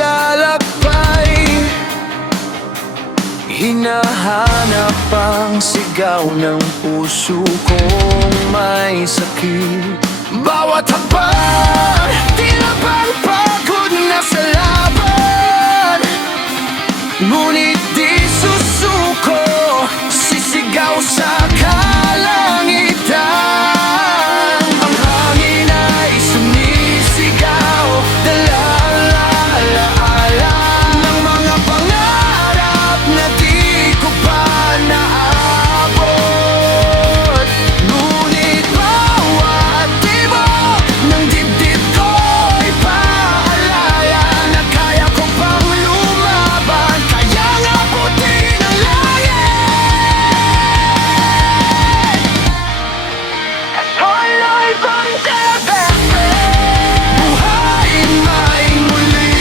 lalakbay. Hinahanap ang sigaw ng puso kong may sakit. Bawat hakbang, tila bang pagod na sa laban. Ngunit di susuko, sisigaw sa kalangitan. Ang hangin ay sumisigaw, dala-la-la-ala ng mga pangarap na di ko pa naabot. Ngunit bawat tibok ng dibdib ko'y paalala na kaya ko pang lumaban, kaya nga abutin ang langit. Tuloy bang buhayin may muli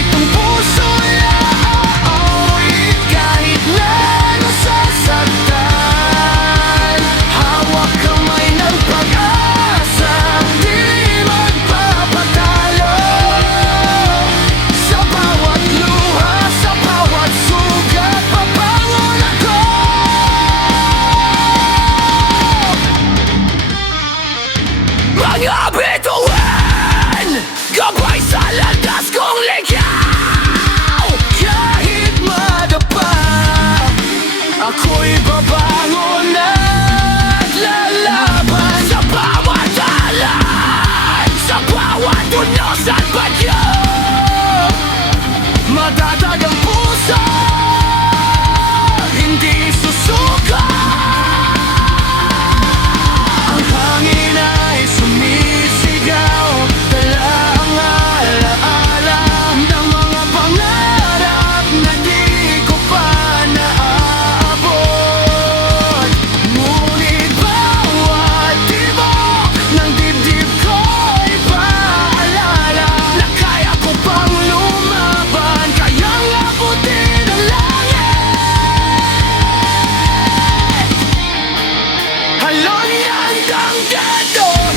itong puso'y aawit kahit na nasasaktan. Hawak kamay ng pag-asa, di magpapatalo. Sa bawat luha, sa bawat sugat, pabangon ako. Mga bituin, gabay sa landas kong ligaw. Kahit madapa, ako'y babangon at lalaban. Sa bawat alay, sa bawat unos at bagyo, matatag ang puso, hindi susuko. Ang hangin ay sumisigaw, dala ang alaala ng mga pangarap na di ko pa naabot. Ngunit bawat tibok ng dibdib ko'y paalala na kaya ko pang lumaban, kayang abutin ang langit. Halon yan kang gano'n,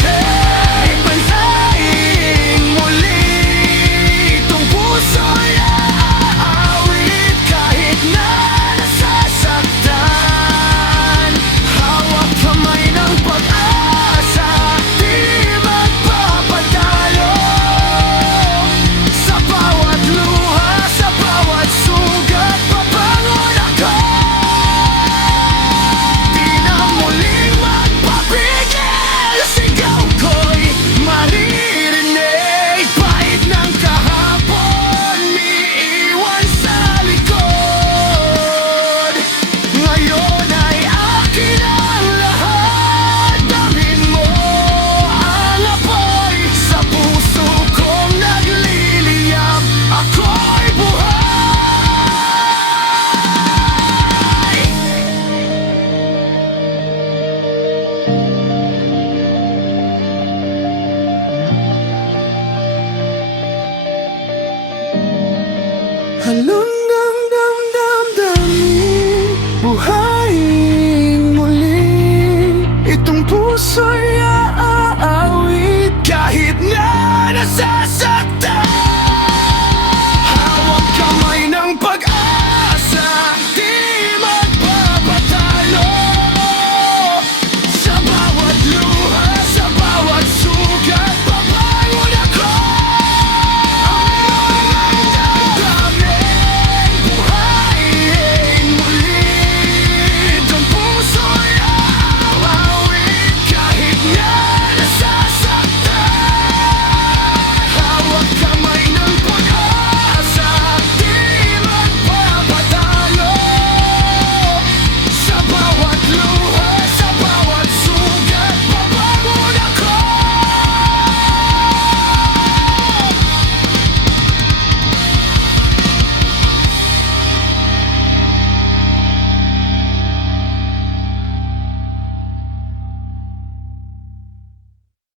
ipansaing muli itong puso'y aawit kahit na nasasaktan. Hawak kamay ng pag-asa, di magpapatalo. Sa bawat luha, sa bawat sugat, pabangon ako. Di na muling magpapigil, sigaw ko'y maririnig. Pahit ng kahapon, miiwan sa likod. Ngayon ay akin ang lahat. Damhin mo ang apoy sa puso kong nagliliyab. Ako'y buhay. Halonggang damdamin, buhayin muli itong puso'y